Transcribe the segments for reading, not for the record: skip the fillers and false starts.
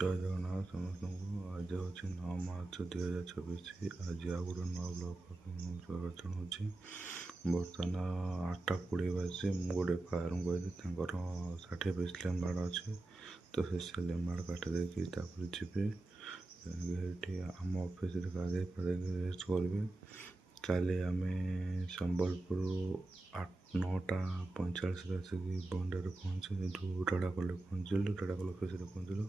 ଜୟ ଜଗନ୍ନାଥ ସମସ୍ତଙ୍କୁ। ଆଜି ହେଉଛି 9 ମାର୍ଚ୍ଚ 2024। ଆଜି ଆଉ ଗୋଟେ ନୂଆ ବ୍ଲଗ୍ ଆପଣଙ୍କୁ ସ୍ୱାଗତ ଜଣାଉଛି। ବର୍ତ୍ତମାନ 8:20 ବାଜିଛି। ମୁଁ ଗୋଟେ ଫାର୍ମକୁ ଆସିଛି, ତାଙ୍କର 60 ପିସ୍ ଲେମ୍ବାଡ଼ ଅଛି, ତ ସେ ଲେମ୍ବାଡ଼ କାଟି ଦେଇକି ତାପରେ ଯିବେ ଏଠି ଆମ ଅଫିସରେ ଗାଧେଇ ପାଧେଇକି ରେଷ୍ଟ କରିବେ। କାଲି ଆମେ ସମ୍ବଲପୁର 9:45 ଆସିକି ବଣ୍ଡରେ ପହଞ୍ଚିଲୁ, ଯେଉଁ ଟାଟାକଲ ପହଞ୍ଚିଲୁ, ଟାଟାକଲ ଅଫିସରେ ପହଞ୍ଚିଲୁ।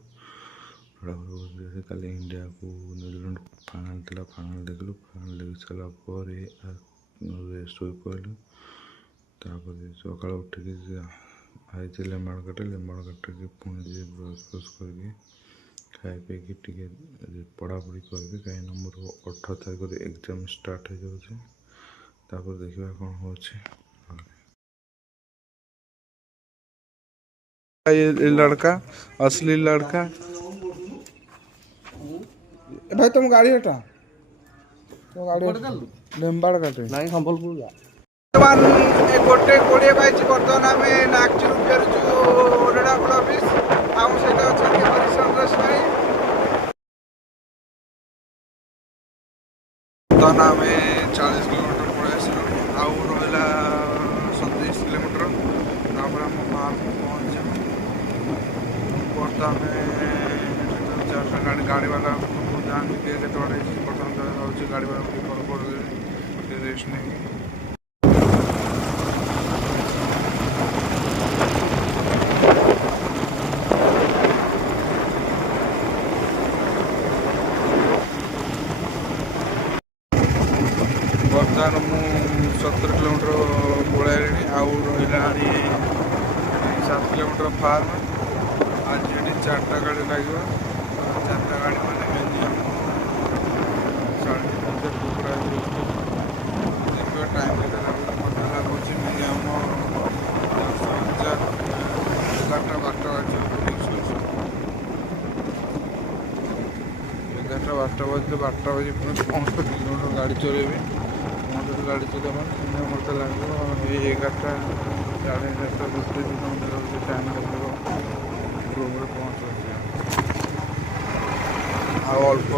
କାଲି ଇଣ୍ଡିଆକୁ ନ୍ୟୁଜିଲାଣ୍ଡ ଫାଇନାଲ୍ ଥିଲା, ଫାଇନାଲ୍ ଦେଖିଲୁ। ଫାଇନାଲ୍ ଦେଖି ସାରିଲା ପରେ ଶୋଇ ପଡ଼ିଲୁ। ତାପରେ ସକାଳୁ ଉଠିକି ଆଇଛି ଲେମ୍ବାଡ଼ କାଟିକି ପୁଣି ଯିଏ ବ୍ରସ୍ ଫ୍ରସ୍ କରିକି ଖାଇ ପିଇକି ଟିକେ ପଢ଼ାପଢ଼ି କରିବି, କାହିଁକିନା ମୋର 18 ତାରିଖରେ ଏକ୍ଜାମ୍ ଷ୍ଟାର୍ଟ ହେଇଯାଉଛି। ତାପରେ ଦେଖିବା କ'ଣ ହେଉଛି। ये लड़का असली लड़का भाई, तुम गाड़ी हटा, तुम गाड़ी लेम्बाड़ काटे नहीं संबलपुर जा। गोटे 20 बाइच बर्तमान आम नागचूर फेरुचु ରେଡ଼ାକଲ ଅଫିସ। ଆମ ସହିତ ଅଛନ୍ତି ହରିଚନ୍ଦ୍ର ସ୍ୱାଇଁ। ବର୍ତ୍ତମାନ ଆମେ 40 କିଲୋମିଟର ପଳେଇ ଆସିଲୁଣି, ଆଉ ରହିଲା 37 କିଲୋମିଟର। ତାପରେ ଆମ ଫାର୍ମକୁ ପହଞ୍ଚିବୁ। ବର୍ତ୍ତମାନ ଗାଡ଼ିବାଲା ଜାଣିବି କିଏ କେତେବେଳେ ହେଇଛି। ବର୍ତ୍ତମାନ ଯାଉଛି ଗାଡ଼ିବାଲାକୁ ଟିକେ କଲ୍ କରିଦେବି, ଟିକେ ରେଷ୍ଟ ନେଇକି। ବର୍ତ୍ତମାନ ମୁଁ 17 କିଲୋମିଟର ପଳାଇଲିଣି, ଆଉ ରହିଲାଣି 7 କିଲୋମିଟର ଫାର୍ମ। ଆଜି ଏଠି 4ଟା ଗାଡ଼ି ଲାଗିବ। 4ଟା ଗାଡ଼ି ମାନେ ମିନିମମ୍ 3.5 କୁକୁଡ଼ା ଦେଖିବା ଟାଇମ୍ କେତେ ଲାଗୁଛି। ମୋତେ ଲାଗୁଛି ମିନିମମ୍ 10,000 11ଟା 12ଟା ବାଜିବ। 11ଟା 12ଟା ବାଜିଲେ 12ଟା ବାଜି ପୁଣି 65 କିଲୋମିଟର ଗାଡ଼ି ଚଲେଇବି। 65 ଗାଡ଼ି ଚଲେଇବା ମାନେ ମିନିମମ୍ ମୋତେ ଲାଗିବ ଏଇ 11ଟା 11:30 ଗୋଟେ ଦିନ ହେଉଛି ଟାଇମ୍ ଲାଗିବ ରୁମ୍ରେ ପହଞ୍ଚିବା। ଆଉ ଅଳ୍ପ